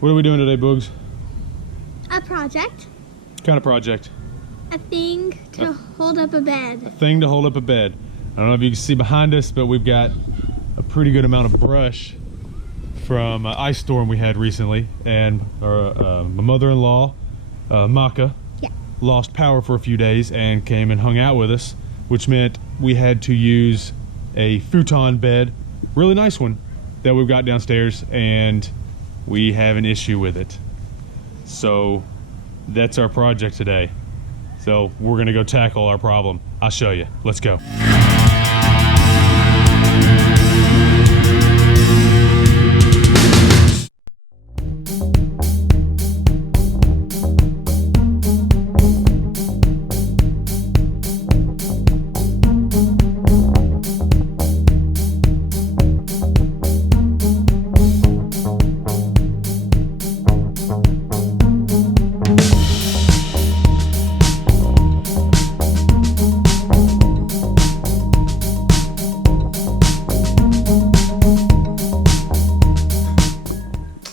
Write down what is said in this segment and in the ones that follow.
What are we doing today, Boogs? A project. What kind of project? A thing to hold up a bed. A thing to hold up a bed. I don't know if you can see behind us, but we've got a pretty good amount of brush from an ice storm we had recently, and my mother-in-law, Maka, lost power for a few days and came and hung out with us, which meant we had to use a futon bed, really nice one, that we've got downstairs, and we have an issue with it. So that's our project today. So we're gonna go tackle our problem. I'll show you. Let's go.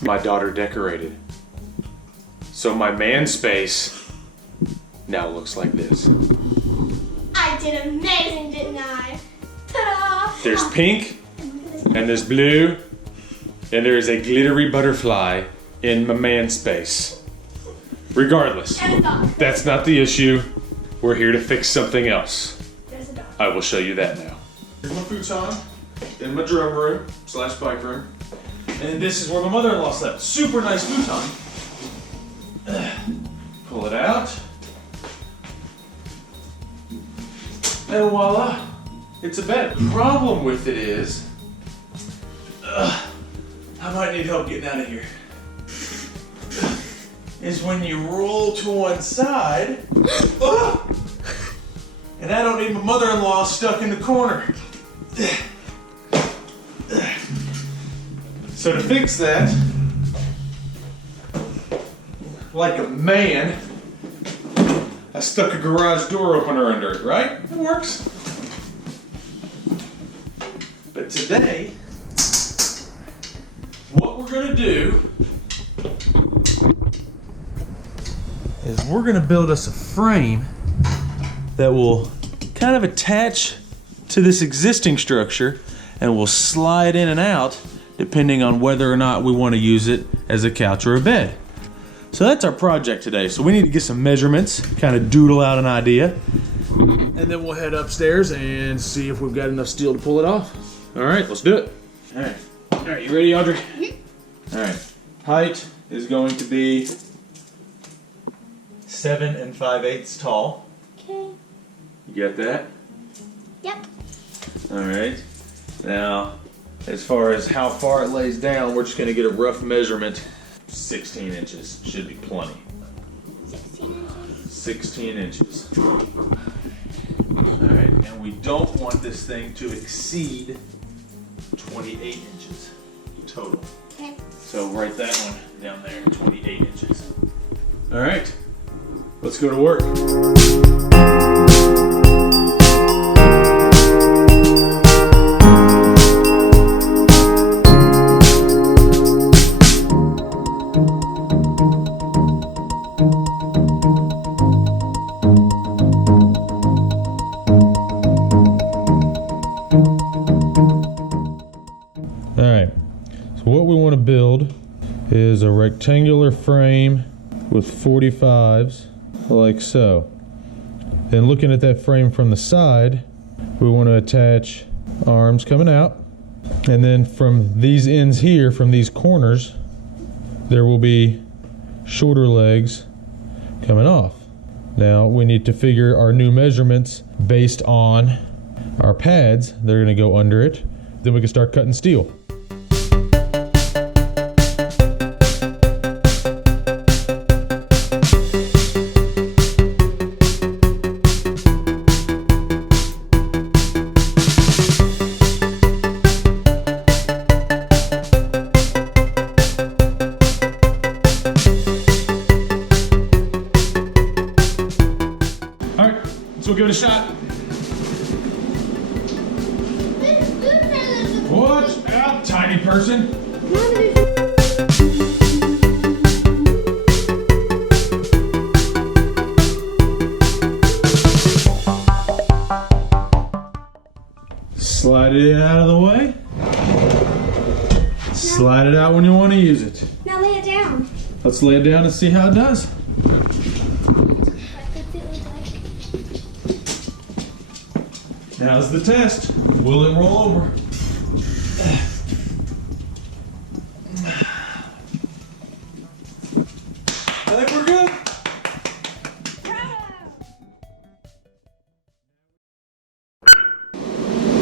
My daughter decorated. So my man space now looks like this. I did amazing, didn't I? Ta-da! There's pink, and there's blue, and there's a glittery butterfly in my man space. Regardless, that's not the issue. We're here to fix something else. There's a dog. I will show you that now. Here's my futon in my drum room / bike room. And this is where my mother-in-law slept. Super nice futon. Pull it out. And voila, it's a bed. The problem with it is, I might need help getting out of here. Is when you roll to one side, and I don't need my mother-in-law stuck in the corner. So to fix that, like a man, I stuck a garage door opener under it, right? It works. But today, what we're gonna do is we're gonna build us a frame that will kind of attach to this existing structure and will slide in and out depending on whether or not we want to use it as a couch or a bed. So that's our project today. So we need to get some measurements, kind of doodle out an idea, and then we'll head upstairs and see if we've got enough steel to pull it off. All right, let's do it. All right, you ready, Audrey? All right, height is going to be 7 5/8 tall. Okay. You got that? Yep. All right. Now, as far as how far it lays down, we're just going to get a rough measurement. 16 inches should be plenty. 16 inches. 16 inches. Alright, and we don't want this thing to exceed 28 inches total. Okay. So write that one down there, 28 inches. Alright, let's go to work. Alright, so what we want to build is a rectangular frame with 45s, like so. Then looking at that frame from the side, we want to attach arms coming out, and then from these ends here, from these corners, there will be shorter legs coming off. Now we need to figure our new measurements based on our pads. They're going to go under it. Then we can start cutting steel. All right, so we'll give it a shot. Watch out, tiny person. it out of the way. Slide it out when you want to use it. Now lay it down. Let's lay it down and see how it does. Now's the test. Will it roll over? I think we're good.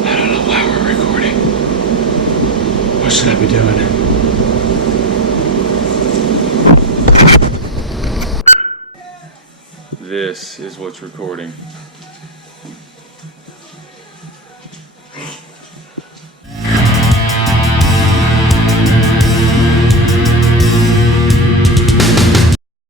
I don't know why we're recording. What should I be doing? This is what's recording.